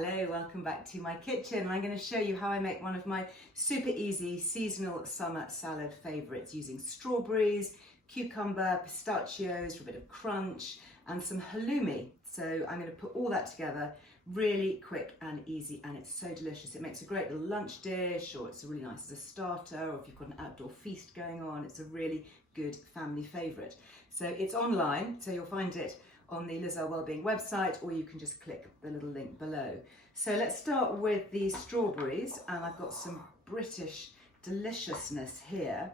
Hello, welcome back to my kitchen. I'm going to show you how I make one of my super easy seasonal summer salad favourites using strawberries, cucumber, pistachios for a bit of crunch and some halloumi. So I'm going to put all that together really quick and easy, and it's so delicious. It makes a great little lunch dish, or it's really nice as a starter, or if you've got an outdoor feast going on, it's a really good family favourite. So it's online, so you'll find it on the Earle Wellbeing website, or you can just click the little link below. So let's start with the strawberries, and I've got some British deliciousness here,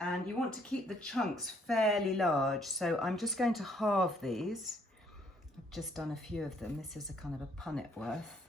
and you want to keep the chunks fairly large, so I'm just going to halve these. I've just done a few of them. This is a kind of a punnet worth.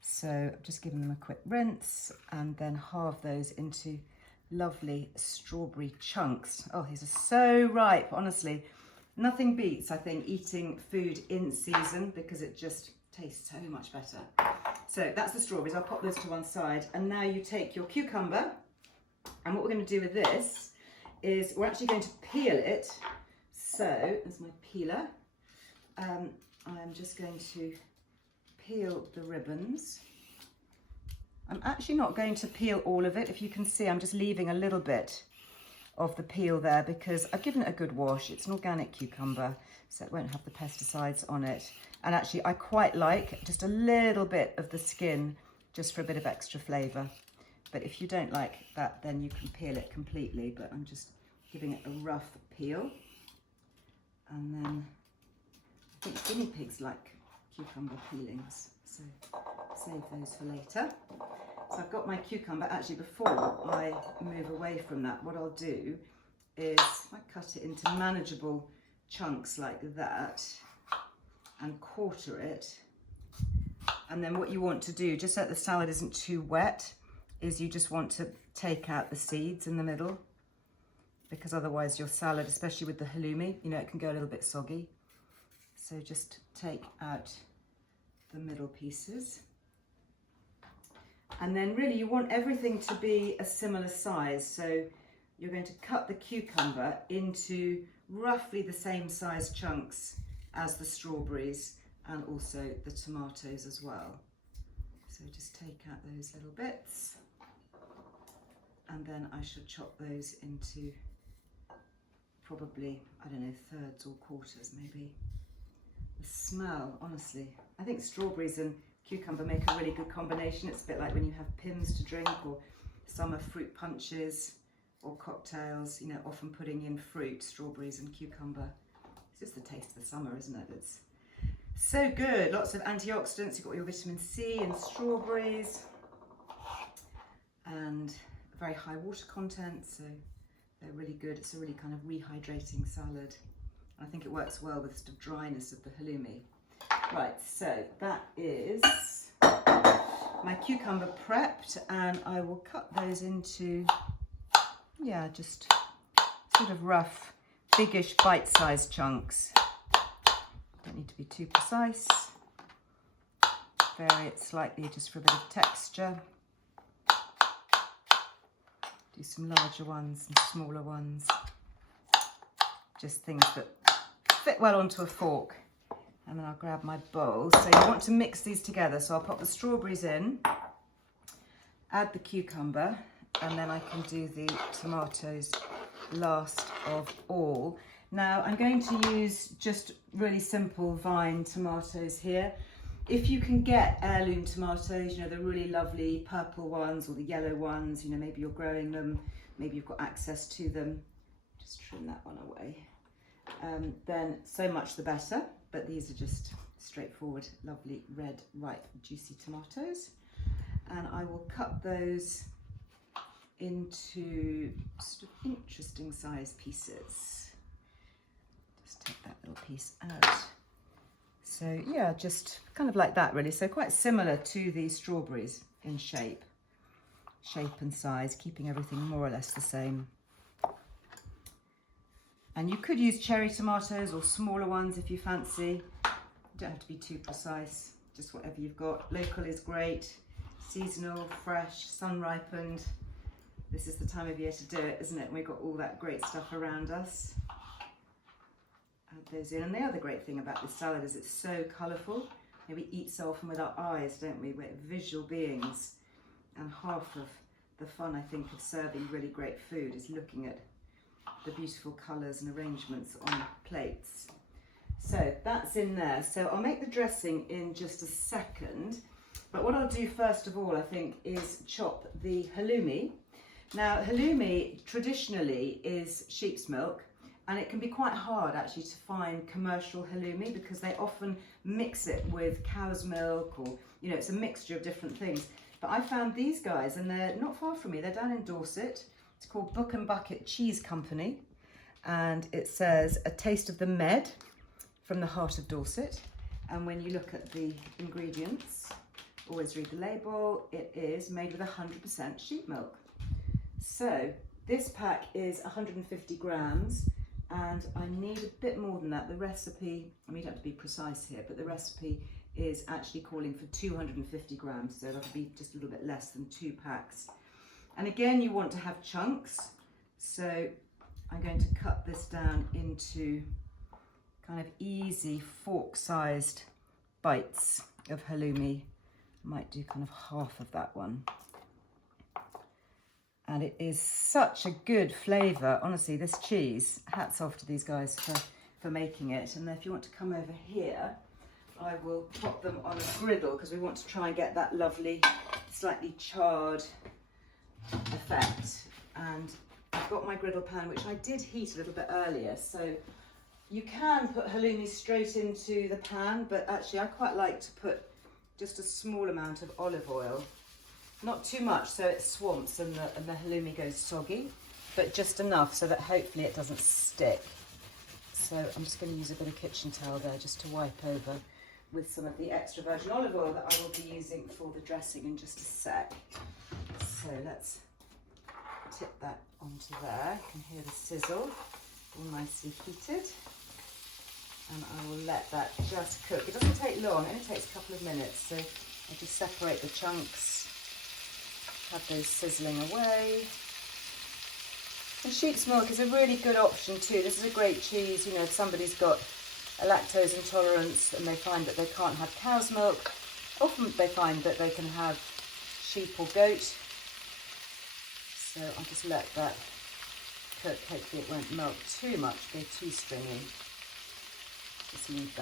So I've just given them a quick rinse and then halve those into lovely strawberry chunks. Oh, these are so ripe, honestly. Nothing beats, I think, eating food in season because it just tastes so much better. So that's the strawberries. I'll pop those to one side. And now you take your cucumber, and what we're going to do with this is we're actually going to peel it. So there's my peeler. I'm just going to peel the ribbons. I'm actually not going to peel all of it. If you can see, I'm just leaving a little bit of the peel there because I've given it a good wash. It's an organic cucumber, so it won't have the pesticides on it. And actually, I quite like just a little bit of the skin just for a bit of extra flavour. But if you don't like that, then you can peel it completely. But I'm just giving it a rough peel. And then I think guinea pigs like cucumber peelings, so save those for later. So I've got my cucumber. Actually, before I move away from that, what I'll do is I cut it into manageable chunks like that and quarter it. And then what you want to do, just so that the salad isn't too wet, is you just want to take out the seeds in the middle, because otherwise your salad, especially with the halloumi, you know, it can go a little bit soggy. So just take out the middle pieces. And then really you want everything to be a similar size. So you're going to cut the cucumber into roughly the same size chunks as the strawberries and also the tomatoes as well. So just take out those little bits, and then I should chop those into probably, I don't know, thirds or quarters maybe. The smell, honestly, I think strawberries and cucumber make a really good combination. It's a bit like when you have Pimm's to drink, or summer fruit punches or cocktails, you know, often putting in fruit, strawberries and cucumber. It's just the taste of the summer, isn't it? It's so good. Lots of antioxidants. You've got your vitamin C in strawberries, and very high water content, so they're really good. It's a really kind of rehydrating salad. I think it works well with the dryness of the halloumi. Right, so that is my cucumber prepped, and I will cut those into, yeah, just sort of rough, biggish, bite-sized chunks. Don't need to be too precise. Vary it slightly just for a bit of texture. Do some larger ones and smaller ones. Just things that fit well onto a fork. And then I'll grab my bowl. So you want to mix these together. So I'll pop the strawberries in, add the cucumber, and then I can do the tomatoes last of all. Now I'm going to use just really simple vine tomatoes here. If you can get heirloom tomatoes, you know, the really lovely purple ones or the yellow ones, you know, maybe you're growing them, maybe you've got access to them. Just trim that one away. Then so much the better, but these are just straightforward, lovely, red, ripe, juicy tomatoes. And I will cut those into sort of interesting size pieces. Just take that little piece out. So yeah, just kind of like that really. So quite similar to the strawberries in shape and size, keeping everything more or less the same. And you could use cherry tomatoes or smaller ones if you fancy. You don't have to be too precise, just whatever you've got. Local is great, seasonal, fresh, sun ripened. This is the time of year to do it, isn't it? We've got all that great stuff around us. Add those in. And the other great thing about this salad is it's so colourful. we eat so often with our eyes, don't we? We're visual beings, and half of the fun, I think, of serving really great food is looking at the beautiful colours and arrangements on plates. So that's in there. So I'll make the dressing in just a second, but what I'll do first of all, I think, is chop the halloumi. Now, halloumi traditionally is sheep's milk, and it can be quite hard actually to find commercial halloumi because they often mix it with cow's milk, or, you know, it's a mixture of different things. But I found these guys, and they're not far from me. They're down in Dorset. It's called Book and Bucket Cheese Company, and it says a taste of the Med from the heart of Dorset. And when you look at the ingredients, always read the label. It is made with 100% sheep milk. So this pack is 150 grams, and I need a bit more than that. The recipe, I mean, you don't have to be precise here, but the recipe is actually calling for 250 grams, so that'll be just a little bit less than 2 packs. And again, you want to have chunks, so I'm going to cut this down into kind of easy fork-sized bites of halloumi. I might do kind of half of that one. And it is such a good flavour. Honestly, this cheese, hats off to these guys for making it. And then if you want to come over here, I will pop them on a griddle because we want to try and get that lovely, slightly charred effect. And I've got my griddle pan, which I did heat a little bit earlier. So you can put halloumi straight into the pan, but actually I quite like to put just a small amount of olive oil. Not too much so it swamps and the halloumi goes soggy, but just enough so that hopefully it doesn't stick. So I'm just going to use a bit of kitchen towel there just to wipe over with some of the extra virgin olive oil that I will be using for the dressing in just a sec. So let's tip that onto there. You can hear the sizzle, all nicely heated. And I will let that just cook. It doesn't take long, it only takes a couple of minutes. So I'll just separate the chunks, have those sizzling away. And sheep's milk is a really good option too. This is a great cheese, you know, if somebody's got a lactose intolerance and they find that they can't have cow's milk, often they find that they can have sheep or goat. So I'll just let that cook. Hopefully it won't melt too much, go too stringy. Just leave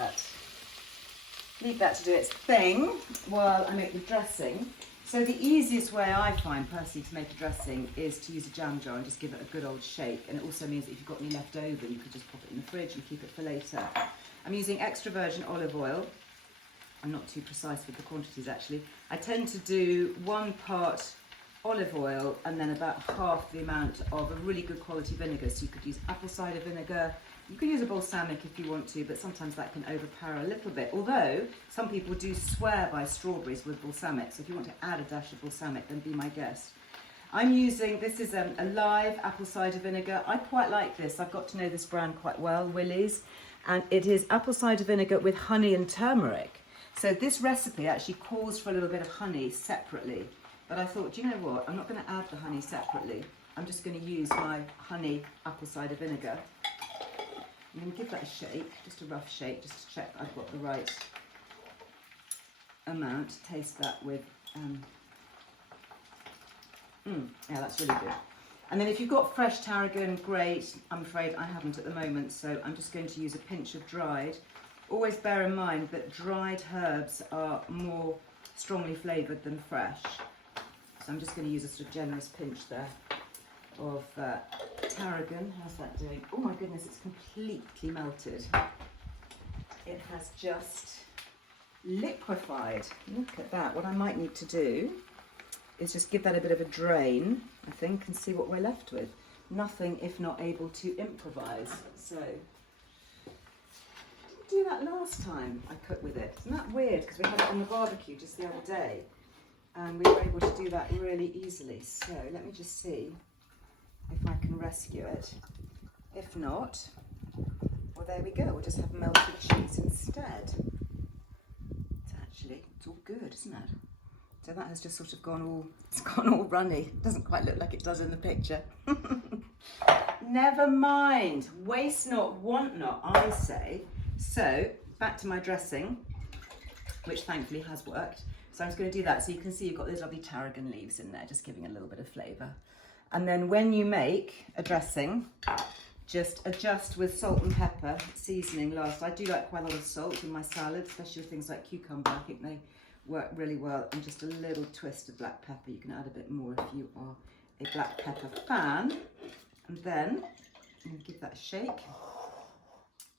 that to do its thing while I make the dressing. So the easiest way I find personally to make a dressing is to use a jam jar and just give it a good old shake. And it also means that if you've got any left over, you could just pop it in the fridge and keep it for later. I'm using extra virgin olive oil. I'm not too precise with the quantities actually. I tend to do 1 part olive oil and then about half the amount of a really good quality vinegar. So you could use apple cider vinegar. You can use a balsamic if you want to, but sometimes that can overpower a little bit. Although some people do swear by strawberries with balsamic, so if you want to add a dash of balsamic, then be my guest. I'm using, this is a live apple cider vinegar. I quite like this. I've got to know this brand quite well, Willie's, and it is apple cider vinegar with honey and turmeric. So this recipe actually calls for a little bit of honey separately, but I thought, do you know what? I'm not going to add the honey separately. I'm just going to use my honey apple cider vinegar. I'm going to give that a shake, just a rough shake, just to check I've got the right amount. Taste that with, yeah, that's really good. And then if you've got fresh tarragon, great. I'm afraid I haven't at the moment, so I'm just going to use a pinch of dried. Always bear in mind that dried herbs are more strongly flavoured than fresh. So I'm just going to use a sort of generous pinch there of tarragon. How's that doing? Oh my goodness, it's completely melted. It has just liquefied. Look at that. What I might need to do is just give that a bit of a drain, I think, and see what we're left with. Nothing if not able to improvise. So, I didn't do that last time I cooked with it. Isn't that weird? Because we had it on the barbecue just the other day, and we were able to do that really easily. So, let me just see if I can rescue it. If not, well, there we go. We'll just have melted cheese instead. It's all good, isn't it? So that has just sort of gone all runny. It doesn't quite look like it does in the picture. Never mind. Waste not, want not, I say. So back to my dressing. which thankfully has worked. So I'm just going to do that. So you can see you've got those lovely tarragon leaves in there, just giving a little bit of flavour. And then when you make a dressing, just adjust with salt and pepper seasoning last. I do like quite a lot of salt in my salad, especially with things like cucumber. I think they work really well. And just a little twist of black pepper. You can add a bit more if you are a black pepper fan. And then I'm going to give that a shake.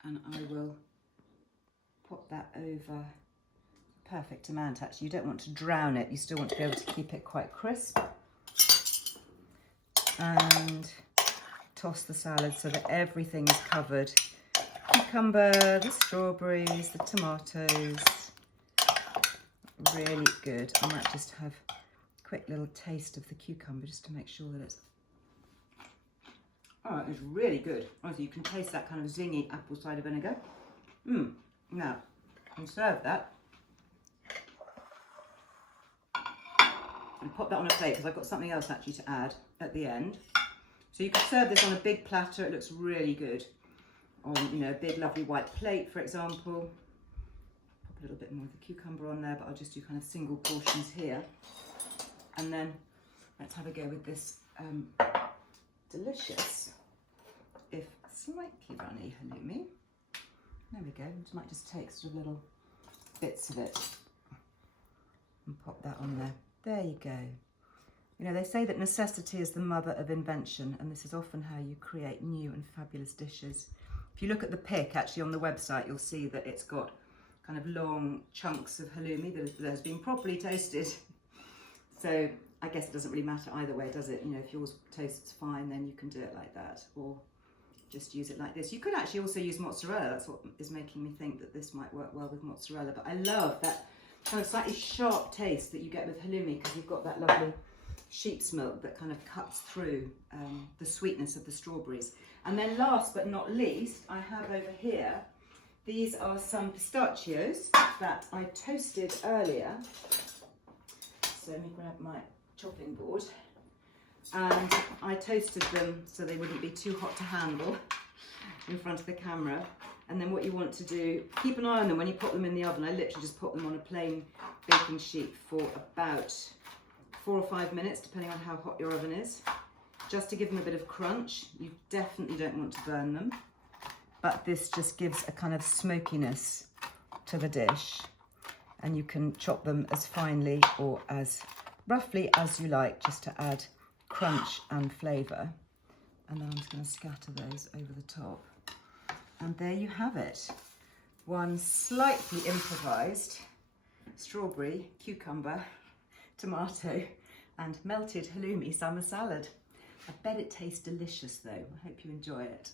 And I will pop that over. Perfect amount, actually. You don't want to drown it. You still want to be able to keep it quite crisp. And toss the salad so that everything is covered. Cucumber, the strawberries, the tomatoes. Really good. I might just have a quick little taste of the cucumber just to make sure that it's... Oh, it's really good. Honestly, you can taste that kind of zingy apple cider vinegar. Now, you can serve that. And pop that on a plate because I've got something else actually to add at the end. So you can serve this on a big platter. It looks really good on, you know, a big lovely white plate, for example. Pop a little bit more of the cucumber on there, but I'll just do kind of single portions here. And then let's have a go with this delicious, if slightly runny halloumi. There we go. I might just take sort of little bits of it and pop that on there. There you go. You know, they say that necessity is the mother of invention, and this is often how you create new and fabulous dishes. If you look at the pic, actually on the website, you'll see that it's got kind of long chunks of halloumi that has been properly toasted. So I guess it doesn't really matter either way, does it? You know, if yours toasts fine, then you can do it like that, or just use it like this. You could actually also use mozzarella. That's what is making me think that this might work well with mozzarella. But I love that kind of slightly sharp taste that you get with halloumi because you've got that lovely sheep's milk that kind of cuts through the sweetness of the strawberries. And then last but not least, I have over here, these are some pistachios that I toasted earlier. So let me grab my chopping board. And I toasted them so they wouldn't be too hot to handle in front of the camera. And then what you want to do, keep an eye on them when you put them in the oven. I literally just put them on a plain baking sheet for about 4 or 5 minutes, depending on how hot your oven is, just to give them a bit of crunch. You definitely don't want to burn them, but this just gives a kind of smokiness to the dish. And you can chop them as finely or as roughly as you like, just to add crunch and flavour. And then I'm just going to scatter those over the top. And there you have it. One slightly improvised strawberry, cucumber, tomato and melted halloumi summer salad. I bet it tastes delicious though. I hope you enjoy it.